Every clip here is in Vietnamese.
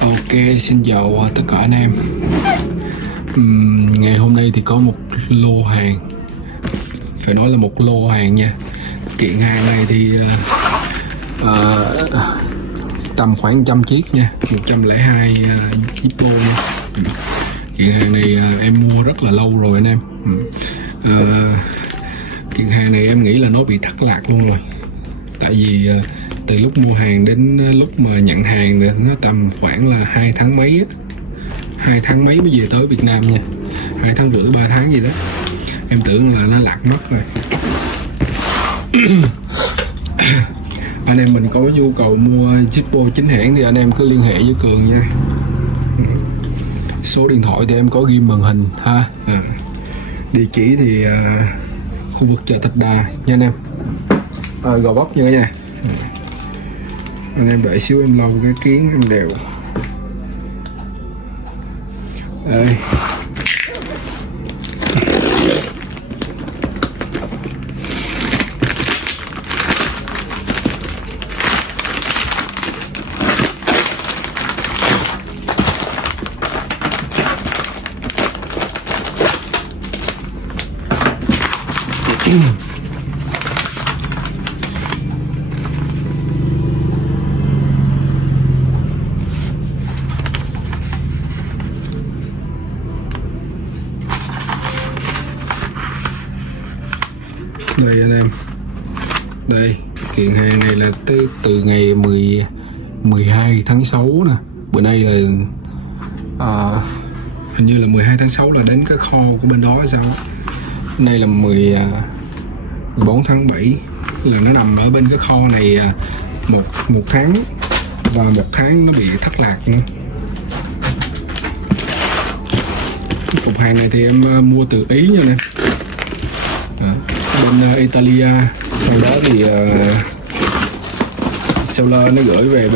Ok, xin chào tất cả anh em. Ngày hôm nay thì có một lô hàng, phải nói là một lô hàng nha. Kiện hàng này thì tầm khoảng 100 chiếc nha, 102 chiếc lô nha. Kiện hàng này em mua rất là lâu rồi anh em. Kiện hàng này em nghĩ là nó bị thất lạc luôn rồi. Tại vì từ lúc mua hàng đến lúc mà nhận hàng nó tầm khoảng là 2 tháng mấy á. 2 tháng mấy mới về tới Việt Nam nha, 2 tháng rưỡi 3 tháng gì đó. Em tưởng là nó lạc mất rồi. Anh em mình có nhu cầu mua Zippo chính hãng thì anh em cứ liên hệ với Cường nha. Số điện thoại thì em có ghi màn hình ha. Địa chỉ thì khu vực chợ Thạch Đà nha anh em, Gò Vấp nha. Anh em đợi xíu em lau cái kiến em đều. Đây. Đây anh em, đây kiện hàng này là từ ngày 12 tháng 6 nè. Bữa nay là hình như là 12 tháng 6 là đến cái kho của bên đó hay sao. Hôm nay là 14 tháng 7 là nó nằm ở bên cái kho này một tháng, và một tháng nó bị thất lạc nữa. Cái cục hàng này thì em mua từ Ý nha em. Bên Italia, sau đó thì seller nó gửi về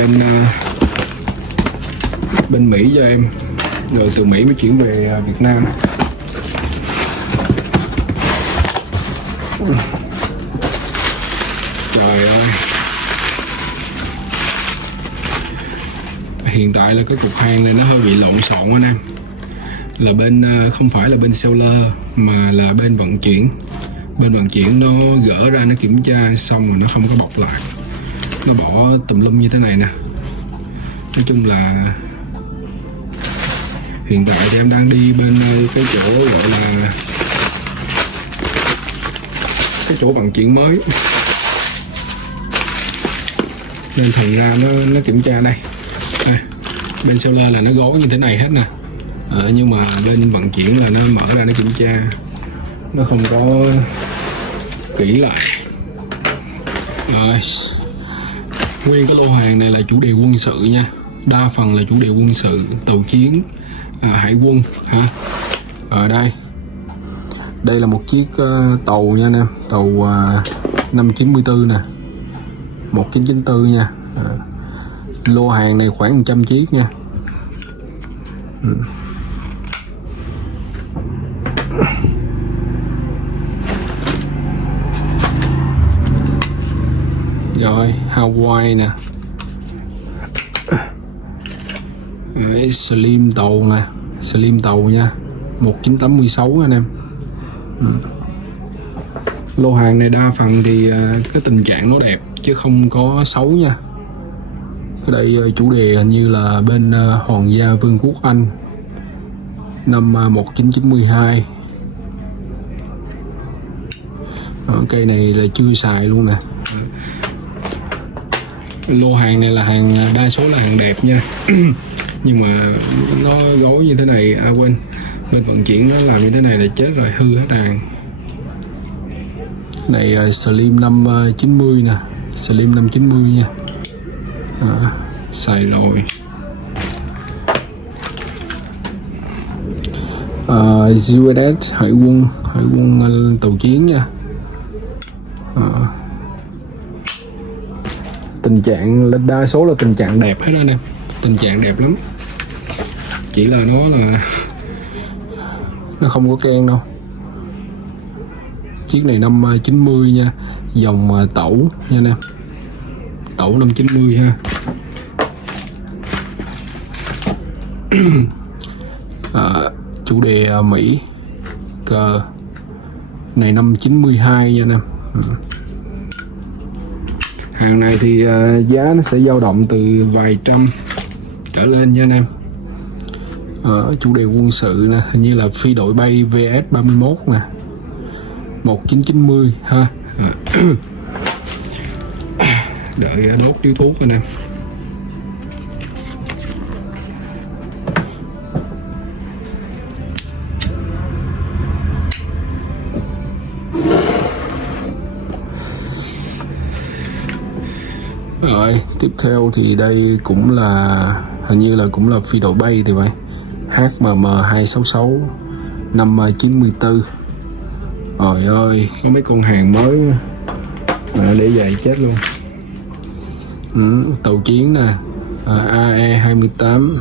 bên Mỹ cho em, rồi từ Mỹ mới chuyển về Việt Nam. Trời ơi, hiện tại là cái cục hàng này nó hơi bị lộn xộn anh em. Là bên không phải là bên seller mà là bên vận chuyển. Bên vận chuyển nó gỡ ra nó kiểm tra xong rồi nó không có bọc lại, nó bỏ tùm lum như thế này nè. Nói chung là hiện tại thì em đang đi bên cái chỗ gọi là cái chỗ vận chuyển mới, nên thành ra nó kiểm tra đây. Bên seller là nó gói như thế này hết nè, nhưng mà bên vận chuyển là nó mở ra nó kiểm tra, nó không có kỹ lại. Rồi, nguyên cái lô hàng này là chủ đề quân sự nha, đa phần là chủ đề quân sự, tàu chiến, hải quân ha. Ở đây là một chiếc tàu nha anh em, tàu 594 nè, 1994 nha. Lô hàng này khoảng 100 chiếc nha. Rồi, Hawaii nè. Slim tàu nè, Slim tàu nha, 1986 anh em. Lô hàng này đa phần thì cái tình trạng nó đẹp chứ không có xấu nha. Cái đây chủ đề hình như là bên Hoàng gia Vương quốc Anh năm 1992. Cây này là chưa xài luôn nè. Lô hàng này là hàng, đa số là hàng đẹp nha. Nhưng mà nó gói như thế này, quên, bên vận chuyển nó làm như thế này là chết rồi, hư hết hàng. Này Slim 590 nè, Slim 590 nha. Xài rồi. USS hải quân tàu chiến nha. Tình trạng là đa số là tình trạng đẹp hết anh em, tình trạng đẹp lắm, chỉ là nó không có keng đâu. Chiếc này năm 90 nha, dòng tẩu nha anh em, tẩu năm 90 ha. Chủ đề Mỹ, cờ này năm 92 nha anh em. Hàng này thì giá nó sẽ dao động từ vài trăm trở lên nha anh em. Chủ đề quân sự nè, hình như là phi đội bay VS-31 nè, 1990 ha. Đợi đốt điếu thuốc anh em. Rồi tiếp theo thì đây cũng là hình như là cũng là phi đội bay thì vậy, HMM266 năm 94. Trời ơi, có mấy con hàng mới mà để vậy chết luôn. Tàu chiến nè, AE28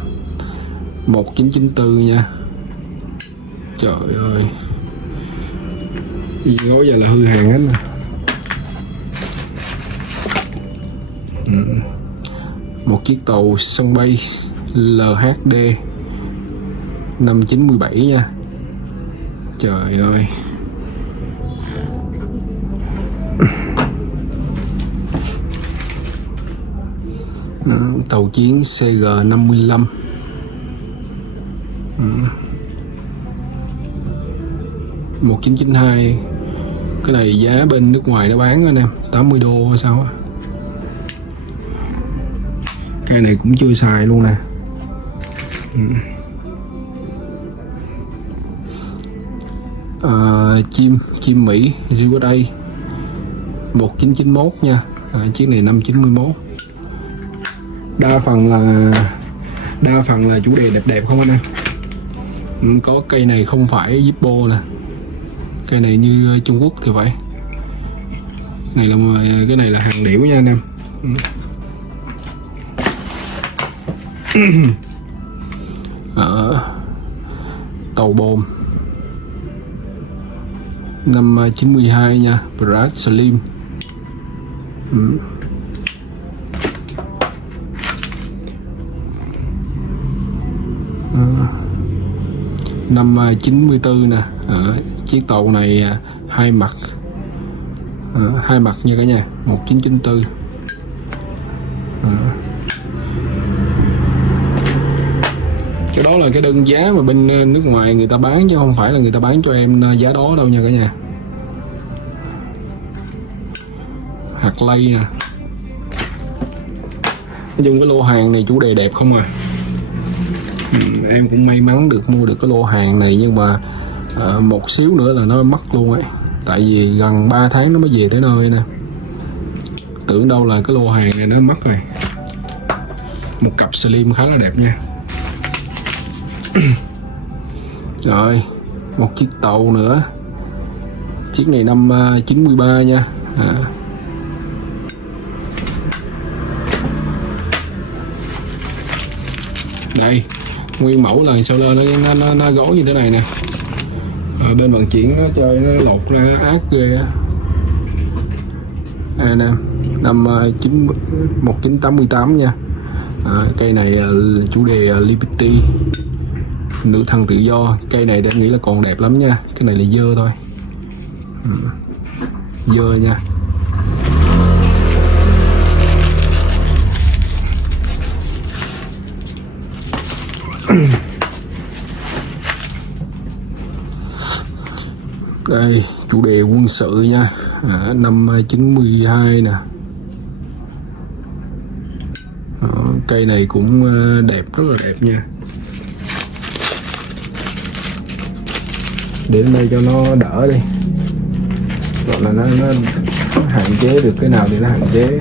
1994 nha. Trời ơi, gì gói giờ là hư hàng hết nè. Một chiếc tàu sân bay LHD năm 97 nha. Trời ơi. Tàu chiến CG55 1992. Cái này giá bên nước ngoài nó bán anh em 80 đô hay sao á. Cái này cũng chưa xài luôn nè. Chim Mỹ USA 1991 nha. Chiếc này năm 91. Đa phần là chủ đề đẹp đẹp không anh em. Có cây này không phải Zippo nè, cây này như Trung Quốc thì vậy. Cái này là hàng điểu nha anh em. Tàu bồn năm 92 nha, Brad Slim. Năm 94 nè. Chiếc tàu này hai mặt nha cả nhà, 1994. Cái đó là cái đơn giá mà bên nước ngoài người ta bán, chứ không phải là người ta bán cho em giá đó đâu nha cả nhà. Hạt lay nè. Nói chung cái lô hàng này chủ đề đẹp không à. Em cũng may mắn được mua được cái lô hàng này, nhưng mà một xíu nữa là nó mất luôn ấy. Tại vì gần 3 tháng nó mới về tới nơi nè. Tưởng đâu là cái lô hàng này nó mất rồi. Một cặp slim khá là đẹp nha. Rồi một chiếc tàu nữa. Chiếc này năm 93 nha. Đây nguyên mẫu là sau lơ nó gói như thế này nè. Bên vận chuyển nó chơi nó lột ra ác ghê á. Nè, năm 1988 nha. Cây này chủ đề Liberty, nữ thần tự do. Cây này em nghĩ là còn đẹp lắm nha. Cái này là dơ thôi. Dơ nha. Đây chủ đề quân sự nha. Năm 92 nè. Cây này cũng đẹp, rất là đẹp nha. Để lên đây cho nó đỡ đi, gọi là nó hạn chế được cái nào thì nó hạn chế.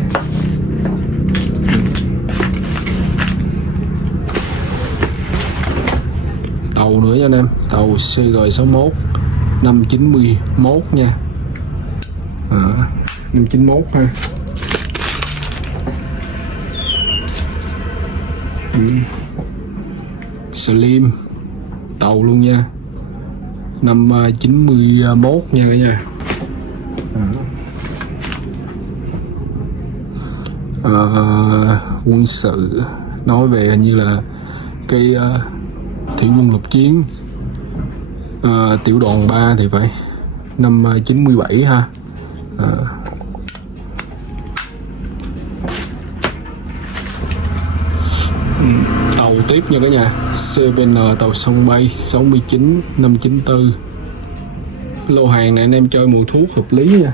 Tàu nữa nha anh em, tàu CG61 năm 91 nha. Năm 91 ha. Slim tàu luôn nha, năm 91 nha cả nhà. Quân sự nói về hình như là cái Thủy quân lục chiến. Tiểu đoàn 3 thì phải năm 97 ha. Tàu tiếp nha cả nhà, CVN tàu sông bay 69 594. Lô hàng này anh em chơi mùa thuốc hợp lý nha.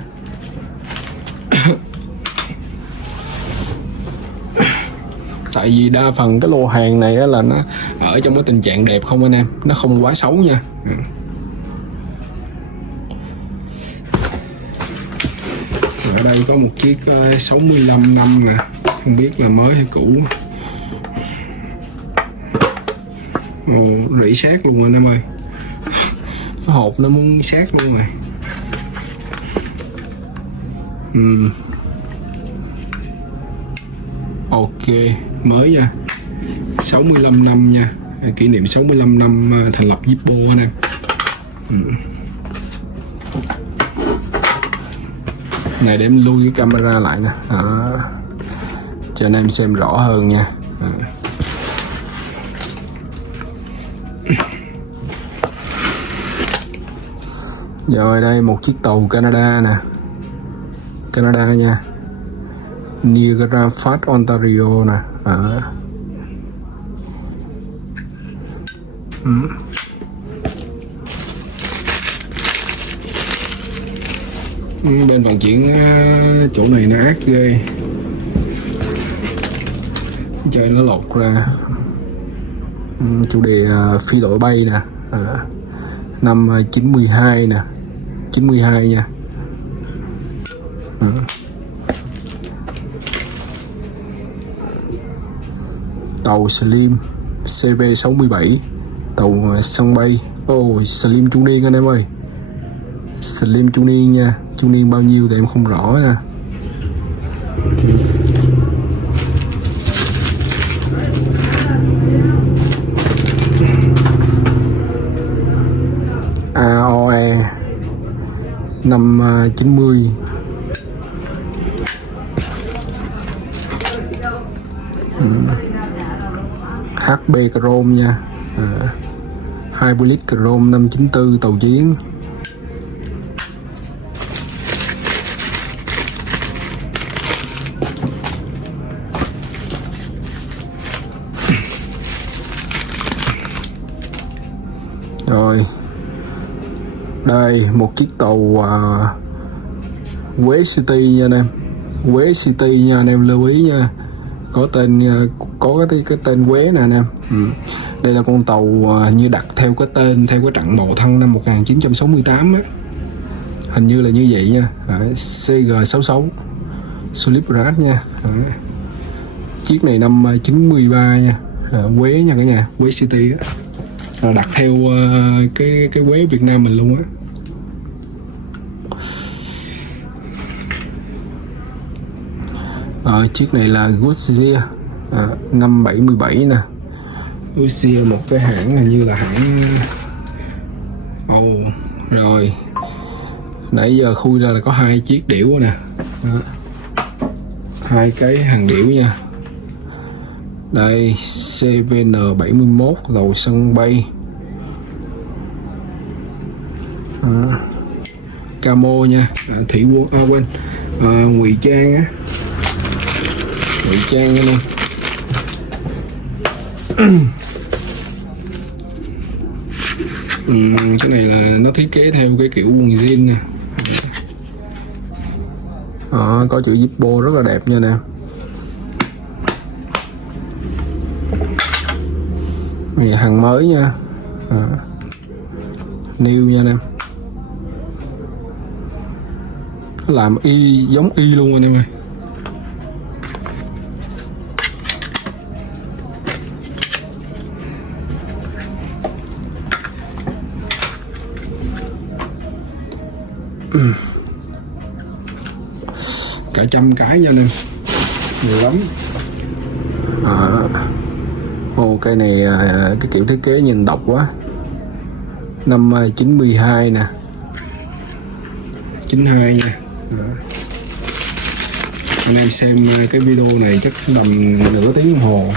Tại vì đa phần cái lô hàng này là nó ở trong cái tình trạng đẹp không anh em, nó không quá xấu nha. Ở đây có một chiếc 65 năm nè, không biết là mới hay cũ. Rỉ sét luôn anh em ơi, cái hộp nó muốn sét luôn rồi. Ok, mới nha, 65 năm nha, kỷ niệm 65 năm thành lập Zippo anh em. Này để em lui cái camera lại nè, cho anh em xem rõ hơn nha. Rồi đây một chiếc tàu Canada nè, Canada nha, Niagara Falls Ontario nè. Bên vận chuyển chỗ này nó ác ghê, chơi nó lột ra. Chủ đề phi đội bay nè, năm 92 nè, 92 nha. Tàu Slim CV67, tàu sân bay. Slim trung niên anh em ơi, Slim trung niên nha, trung niên bao nhiêu thì em không rõ nha. AOE năm 90. HB Chrome nha, Hybrid Chrome 594 tàu chiến. Rồi đây một chiếc tàu Quế City nha anh em, Quế City nha anh em lưu ý nha, có tên, có cái tên Quế nè anh em. Đây là con tàu như đặt theo cái tên, theo cái trạng màu thân năm 1968 á, hình như là như vậy nha. CG66 Solibrat nha. Chiếc này năm 93 nha, Quế nha cả nhà, Quế City á, đặt theo cái Quế Việt Nam mình luôn á. Chiếc này là Goodyear năm 77 nè. Goodyear một cái hãng hình như là hãng rồi nãy giờ khui ra là có 2 chiếc điểu nè. 2 cái hàng điểu nha. Đây CVN 71 tàu sân bay. Camo nha, thủy quân ngụy trang á, ngụy trang nha luôn. Cái này là nó thiết kế theo cái kiểu quần jean nè. Có chữ Zippo rất là đẹp nha nè. Này hàng mới nha, new nha em. Nó làm y giống y luôn anh em ơi. Cả trăm cái nha anh em, nhiều lắm. Cây này cái kiểu thiết kế nhìn độc quá. Năm 92 nè, 92 nha. Anh em xem cái video này chắc tầm nửa tiếng đồng hồ.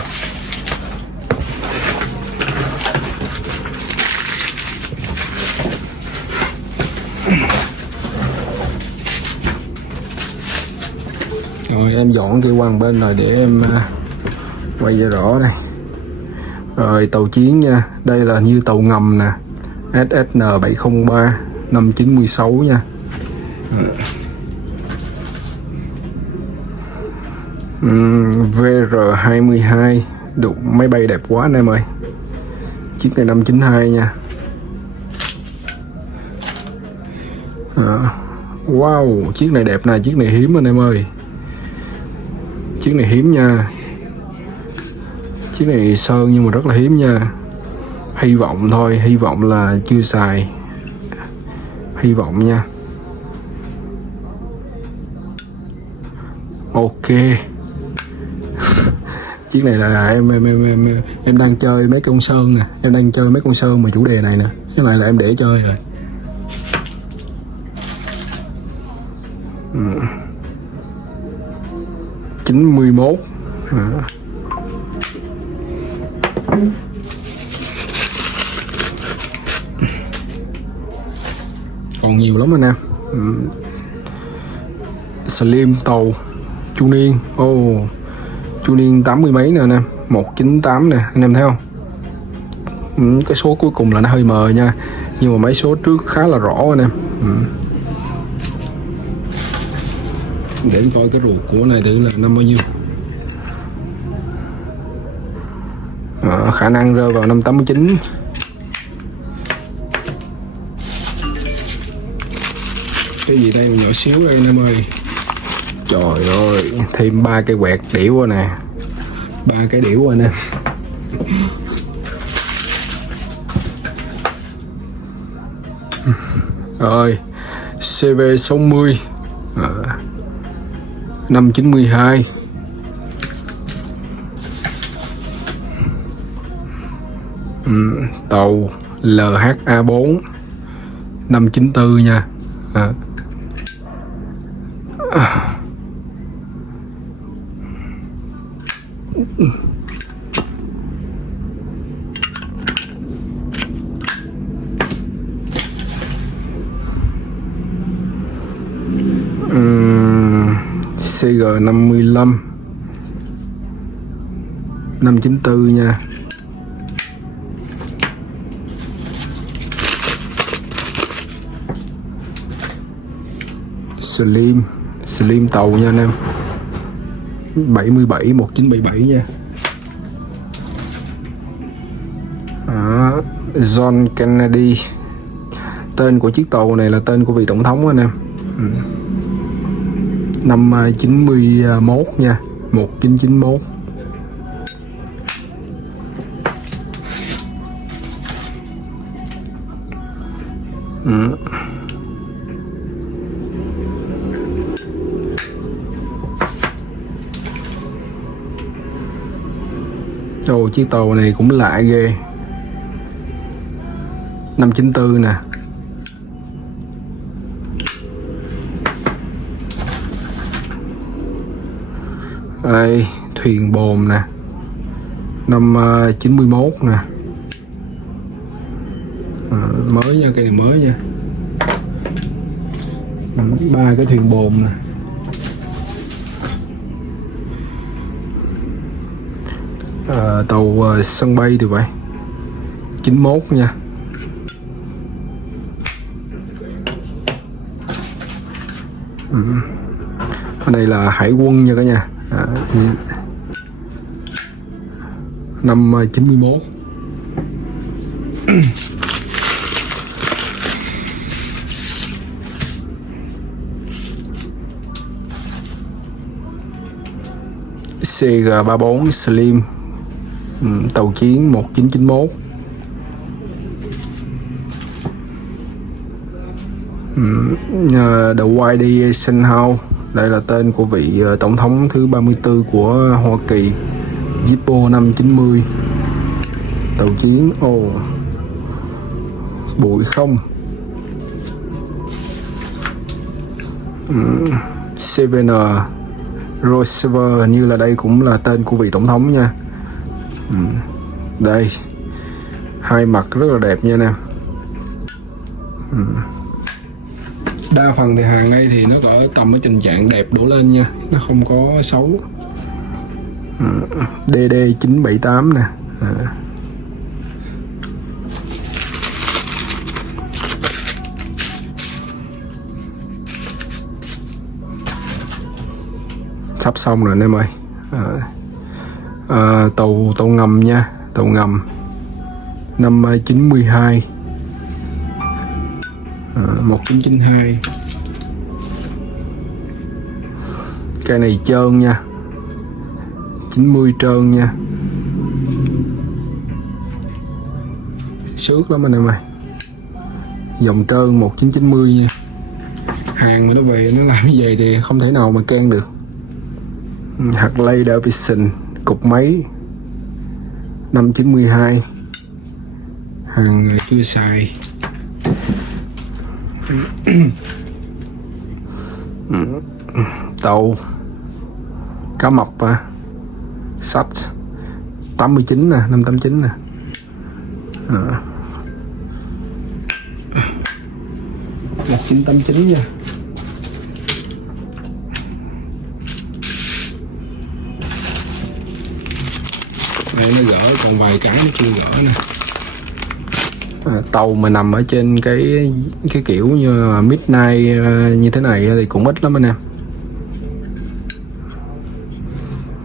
em dọn kia qua một bên rồi để em quay cho rõ đây. Rồi tàu chiến nha, đây là như tàu ngầm nè, SSN 703 năm 96 nha. VR22 được máy bay đẹp quá anh em ơi. Chiếc này năm 92 nha. Wow, chiếc này đẹp nè, chiếc này hiếm anh em ơi. Chiếc này hiếm nha. Chiếc này sơn nhưng mà rất là hiếm nha. Hy vọng thôi, hy vọng là chưa xài. Hy vọng nha. Ok. Chiếc này là em đang chơi mấy con sơn nè, em đang chơi mấy con sơn mà chủ đề này nè. Cái này là em để chơi rồi. 91. Còn nhiều lắm anh em. Slim tàu chu niên, chu niên 80 mấy nè anh em, 198 nè anh em thấy không? Cái số cuối cùng là nó hơi mờ nha, nhưng mà mấy số trước khá là rõ anh em. Để em coi cái ruột của này thử là năm bao nhiêu. Khả năng rơi vào năm 89. Cái gì đây nhỏ xíu đây anh em ơi. Trời ơi, thêm 3 cây quẹt đĩu rồi nè. 3 cái đĩu rồi nè. Rồi, CV60 năm 92. Tàu LHA4 năm 94 nha. CG55 năm 94 nha. Slim tàu nha anh em. 77 1977 nha. John Kennedy. Tên của chiếc tàu này là tên của vị tổng thống anh em. Năm 91 nha, 1991. Chiếc tàu này cũng lạ ghê. Năm 94 nè. Đây, thuyền bồn nè. Năm 91 nè. Mới nha, cây này mới nha. 3 cái thuyền bồn nè. Tàu sân bay thì vậy. 91 nha. Ở đây là hải quân nha cả nhà. Năm 91. CG34 Slim, tàu chiến 1991. The White Eisenhower, đây là tên của vị tổng thống thứ 34 của Hoa Kỳ. Zippo năm 90. Tàu chiến, bụi không. CVN Roosevelt, như là đây cũng là tên của vị tổng thống nha. Đây, hai mặt rất là đẹp nha anh em. Đa phần thì hàng đây thì nó ở tầm ở tình trạng đẹp đổ lên nha, nó không có xấu. DD 978 nè. Sắp xong rồi anh em ơi. Tàu ngầm nha, tàu ngầm năm 92, 1992. Cây này trơn nha, 90 trơn nha, xước lắm anh em ơi. Dòng trơn 1990 nha. Hàng mà nó về nó làm như vậy thì không thể nào mà can được. Harley Davidson cục máy năm 92, hàng chưa xài. Tàu cá mập sắt 89 nè, 589 nè. 1989 nha. Đây nó gỡ, còn vài cái nó chưa gỡ nè. Tàu mà nằm ở trên cái kiểu như midnight như thế này thì cũng ít lắm anh em.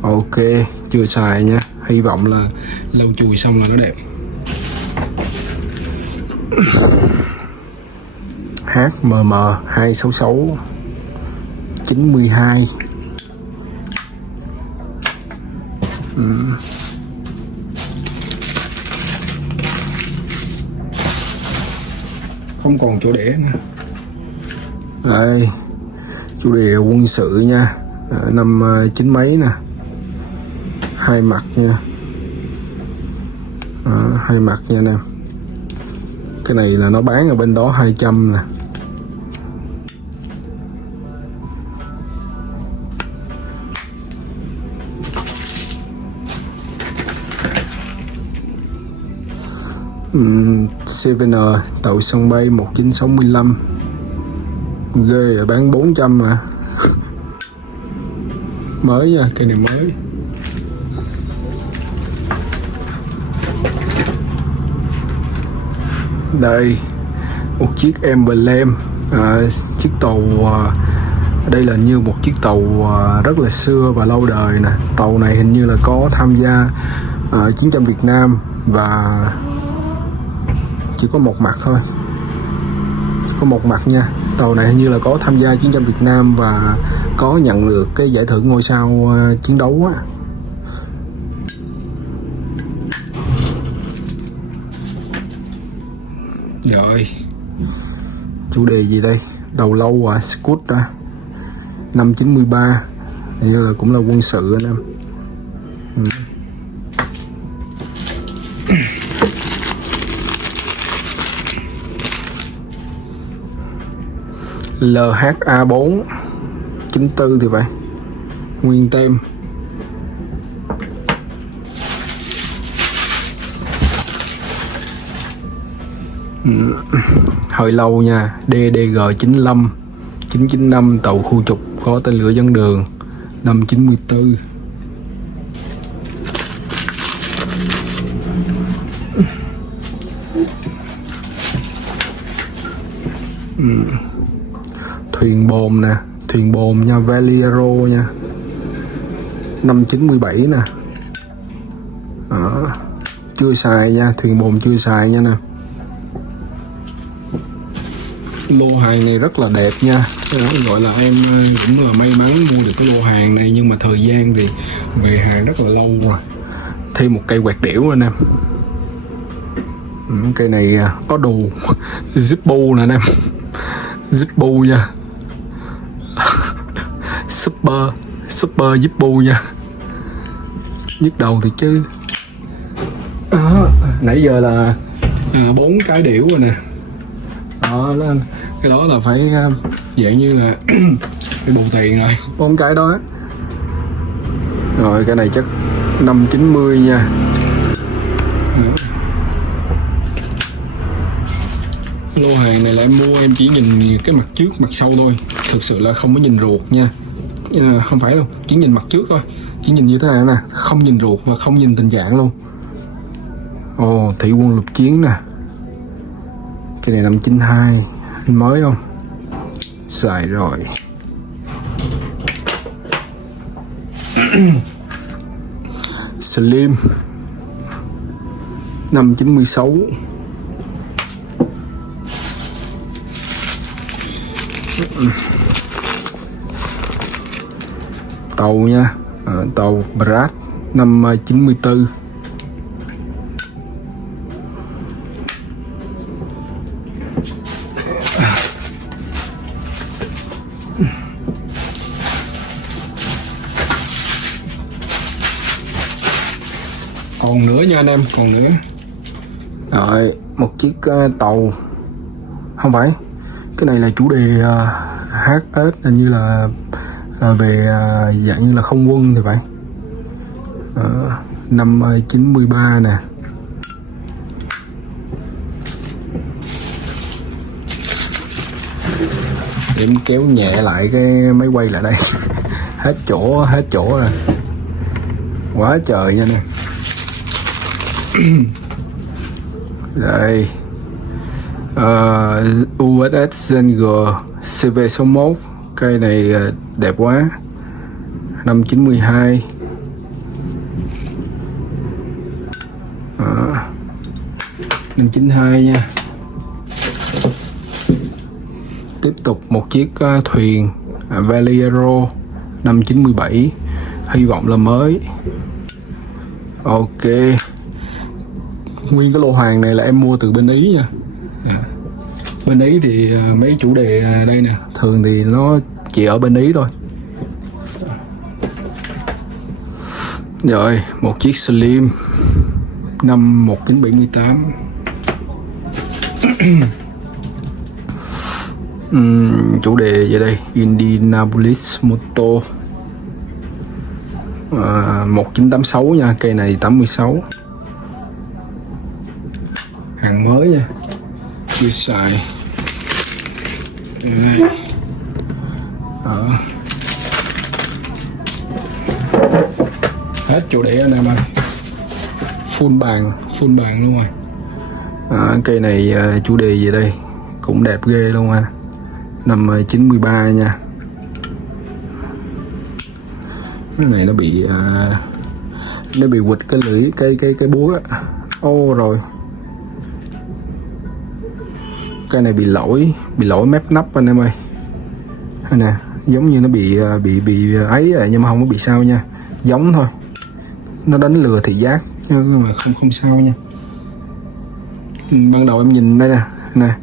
Ok, chưa xài nha, hy vọng là lau chùi xong là nó đẹp. HMM 266 92. Không còn chỗ để nè. Đây, chủ đề quân sự nha, năm 9 mấy nè, hai mặt nha. Hai mặt nha anh em. Cái này là nó bán ở bên đó 200 nè. CVN tàu sân bay 1965, ghê bán 400 mà. Mới nha, cây này mới. Đây một chiếc emblem, chiếc tàu đây là như một chiếc tàu rất là xưa và lâu đời nè. Tàu này hình như là có tham gia chiến tranh Việt Nam và chỉ có một mặt thôi, chỉ có một mặt nha. Tàu này hình như là có tham gia chiến tranh Việt Nam và có nhận được cái giải thưởng ngôi sao chiến đấu á. Rồi, chủ đề gì đây? Đầu lâu Scout năm 93, hình như là cũng là quân sự anh em. LHA4 94 thì vậy, nguyên tem. Hơi lâu nha, DDG 95 995 tàu khu trục có tên lửa dẫn đường năm 94. Thuyền bồn nè, thuyền bồn nha, Valero nha, năm 97 nè. Chưa xài nha, thuyền bồn chưa xài nha nè. Lô hàng này rất là đẹp nha. Gọi là em cũng là may mắn mua được cái lô hàng này, nhưng mà thời gian thì về hàng rất là lâu rồi. Thêm một cây quẹt đểu anh em. Cây này có đồ Zippo nè anh em. Zippo nha. Super Zippo nha. Nhức đầu thì chứ. Nãy giờ là 4 cái đểu rồi nè. Đó, cái đó là phải dạng như là cái bù tiền rồi, 4 cái đó. Rồi cái này chắc 590 nha. Lô hàng này là em mua, em chỉ nhìn cái mặt trước mặt sau thôi, thực sự là không có nhìn ruột nha. Không phải đâu, chỉ nhìn mặt trước thôi, chỉ nhìn như thế này nè, không nhìn ruột và không nhìn tình trạng luôn. Ồ, Thủy Quân Lục Chiến nè, cái này 592 mới không, xài rồi. Slim 596. Tàu nha, tàu Brad 594. Còn nữa nha anh em, còn nữa. Rồi, một chiếc tàu, không phải, cái này là chủ đề HS, hình như là về dạng như là không quân thì phải. Năm 93 nè. Điểm kéo nhẹ lại cái máy quay lại đây. Hết chỗ rồi. Quá trời nha nè. Đây, USS Zenger CV61, cây này đẹp quá, 592. 592 nha. Tiếp tục một chiếc thuyền Valero 597, hy vọng là mới. Ok, nguyên cái lô hàng này là em mua từ bên Ý nha. Bên Ý thì mấy chủ đề đây nè, thường thì nó chỉ ở bên Ý thôi. Rồi, một chiếc Slim năm 1978. Chủ đề về đây, Indianapolis Motor 1986 nha, cây này 86. Hàng mới nha, chưa xài. Hết chủ đề anh em ơi, full bàn luôn rồi. Cây này chủ đề về đây cũng đẹp ghê luôn ha, năm 93 nha. Cái này nó bị quỵt cái lưỡi cái búa. Ô rồi, cái này bị lỗi mép nắp anh em ơi. Đây nè, giống như nó bị ấy rồi, nhưng mà không có bị sao nha, giống thôi, nó đánh lừa thị giác nhưng mà không sao nha. Ban đầu em nhìn đây nè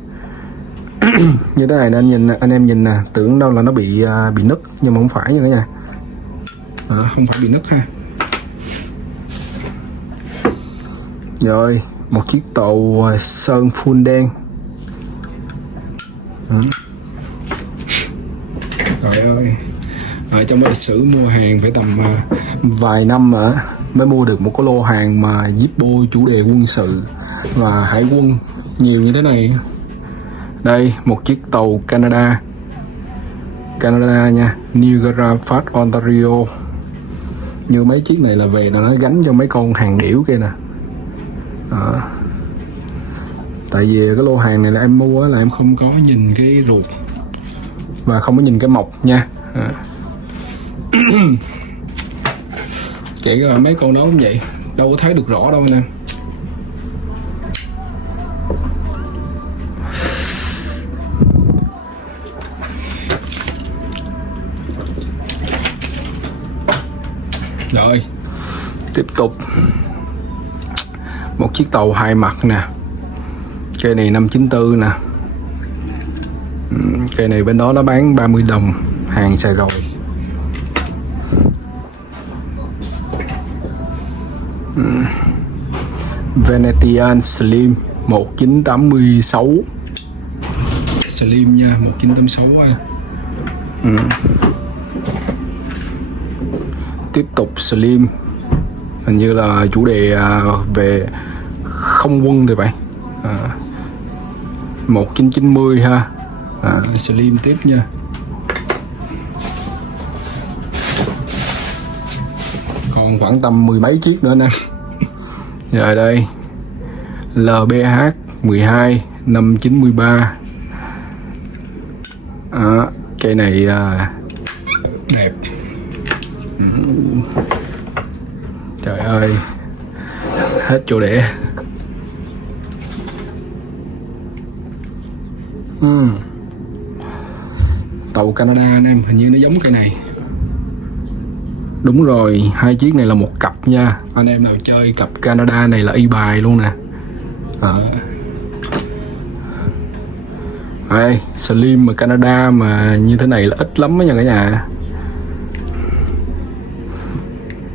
như thế này nè, anh em nhìn nè, tưởng đâu là nó bị nứt, nhưng mà không phải nha cả nhà. Không phải bị nứt ha. Rồi, một chiếc tàu sơn full đen. Trời ơi, ở trong lịch sử mua hàng phải tầm vài năm mới mua được một cái lô hàng mà Zippo chủ đề quân sự và hải quân nhiều như thế này. Đây, một chiếc tàu Canada nha, Niagara Falls, Ontario. Như mấy chiếc này là về là nó gánh cho mấy con hàng điểu kia nè. Tại vì cái lô hàng này là em mua là em không có nhìn cái ruột và không có nhìn cái mộc nha. Kể cả mấy con đó cũng vậy, đâu có thấy được rõ đâu nè. Rồi, tiếp tục một chiếc tàu hai mặt nè, cây này 594 nè. Cây này bên đó nó bán 30 đồng, hàng xài rồi. Venetian Slim 1986. Slim nha, 1986 à. Tiếp tục Slim, hình như là chủ đề về không quân thì vậy. 1990 ha. Slim tiếp nha. Còn khoảng tầm mười mấy chiếc nữa nè. Rồi đây LBH 12 593. Cây này đẹp. Trời ơi, hết chỗ để. Tàu Canada anh em, hình như nó giống cây này. Đúng rồi, hai chiếc này là một cặp nha. Anh em nào chơi cặp Canada này là y bài luôn nè. Đây, Slim mà Canada mà như thế này là ít lắm đó nha cả nhà.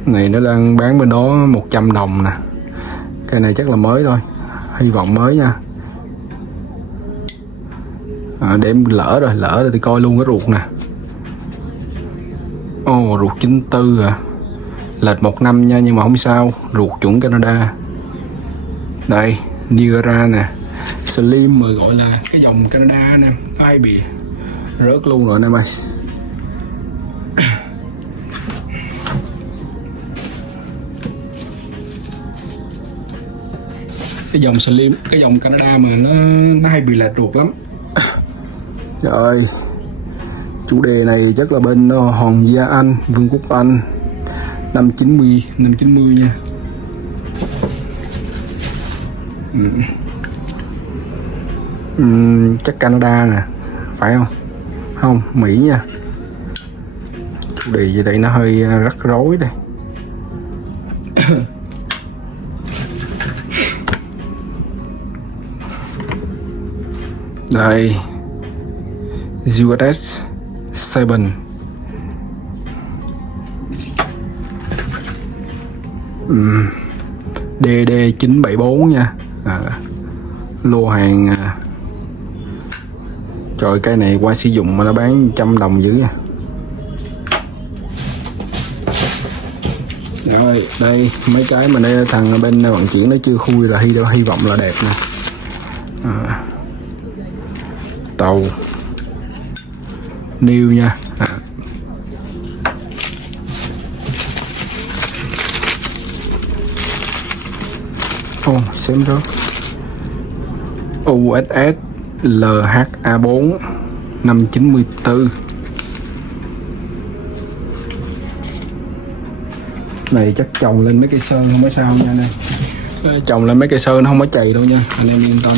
Này nó đang bán bên đó 100 đồng nè. Cây này chắc là mới thôi, hy vọng mới nha. Để em lỡ rồi thì coi luôn cái ruột nè. Ruột 94 à. Lệch 1 năm nha, nhưng mà không sao, ruột chuẩn Canada. Đây, Niagara nè. Slim mà gọi là cái dòng Canada nè, có hay bị rớt luôn rồi nè mày. Cái dòng Slim, cái dòng Canada mà nó hay bị lệch ruột lắm. Rồi, chủ đề này chắc là bên Hoàng gia Anh, Vương quốc Anh, năm 90 nha. Chắc Canada nè, phải không? Không, Mỹ nha. Chủ đề gì đây nó hơi rắc rối đây. Đây, USS 7 DD 974 nha. Lô hàng trời, cái này qua sử dụng mà nó bán 100 đồng dữ nha. Rồi đây mấy cái mà đây thằng bên vận chuyển nó chưa khui là hy vọng là đẹp nè. Tàu new nha. Xem đó. USS LHA4 594. Này chắc trồng lên mấy cây sơn không có sao nha anh em. Trồng lên mấy cây sơn nó không có chày đâu nha, anh em yên tâm.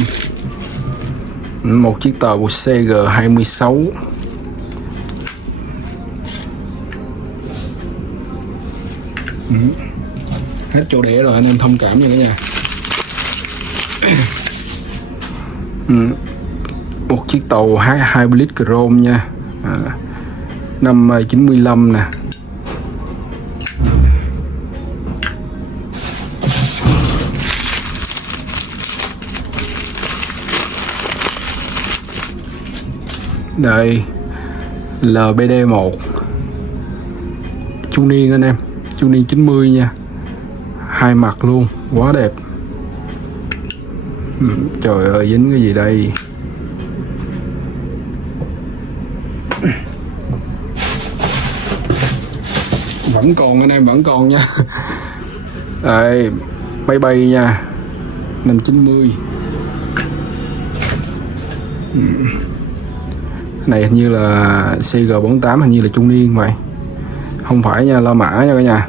Một chiếc tàu CG26. Hết chỗ để rồi, anh em thông cảm nha cả nhà. Một chiếc tàu Hybrid Chrome nha. Năm 95 nè. Đây LBD1 chu niên anh em, chu niên 90 nha, hai mặt luôn, quá đẹp. Trời ơi, dính cái gì đây? Vẫn còn anh em, vẫn còn nha. Đây, máy bay nha, 590. Này hình như là CG48, hình như là trung niên vậy. Không phải nha, La Mã nha cả nhà.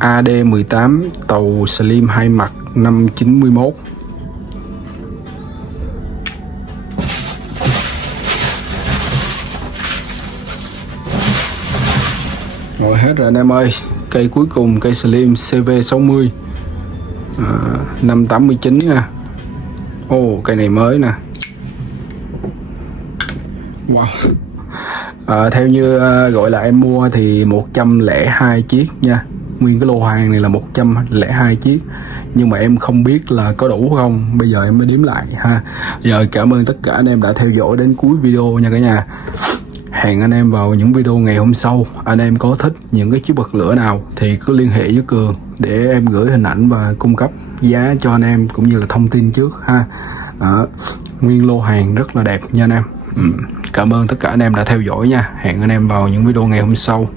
AD18 tàu Slim hai mặt năm 91. Rồi hết rồi anh em ơi. Cây cuối cùng, cây Slim CV60 năm 89 nha. Cây này mới nè. Wow. Theo như gọi là em mua thì 102 chiếc nha. Nguyên cái lô hàng này là 102 chiếc. Nhưng mà em không biết là có đủ không. Bây giờ em mới đếm lại ha. Rồi cảm ơn tất cả anh em đã theo dõi đến cuối video nha cả nhà. Hẹn anh em vào những video ngày hôm sau. Anh em có thích những cái chiếc bật lửa nào thì cứ liên hệ với Cường để em gửi hình ảnh và cung cấp giá cho anh em cũng như là thông tin trước ha. Nguyên lô hàng rất là đẹp nha anh em. Cảm ơn tất cả anh em đã theo dõi nha. Hẹn anh em vào những video ngày hôm sau.